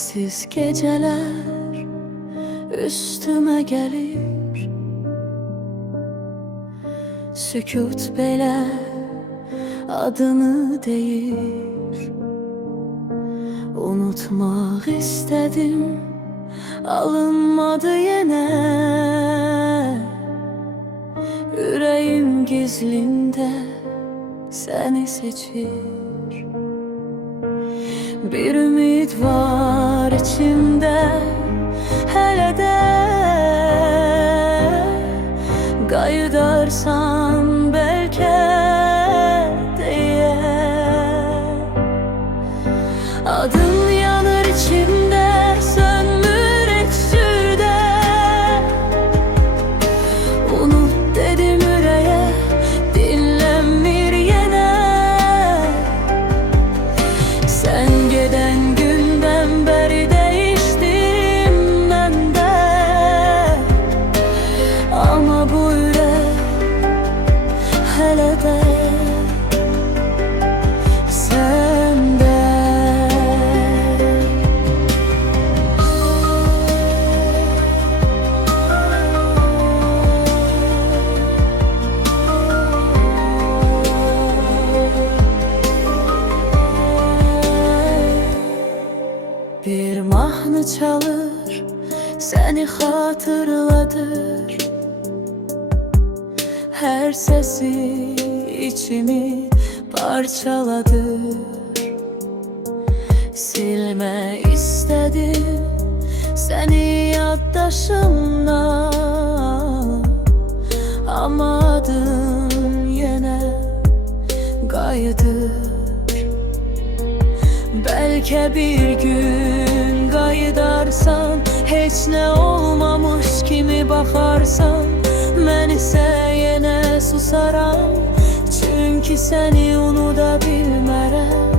sensiz geceler üstüme gelir. Sükut belə adını deyir. Unutmaq istedim, alınmadı yenə. Ürəyim gizlində səni seçir. Bir ümid var içimdə hələ də, qayıdarsan bəlkə deyə. Adın yanır içimdə, sönmür eksüdə. Unut dedim ürəyə, dinlənmir yenə. Sen geden gündən bəri dəyişdim mən də. Ama bu ürək hələ də səndə. Bir mahnı çalır, seni hatırladır. Her sesi içimi parçaladır. Silme istedim seni yaddaşımdan, ama adın yine qayıdır. Belki bir gün qayıdarsan, heç ne olmamış kimi baxarsan, mən isə yenə susaram. Çünkü seni unuda bilmərəm.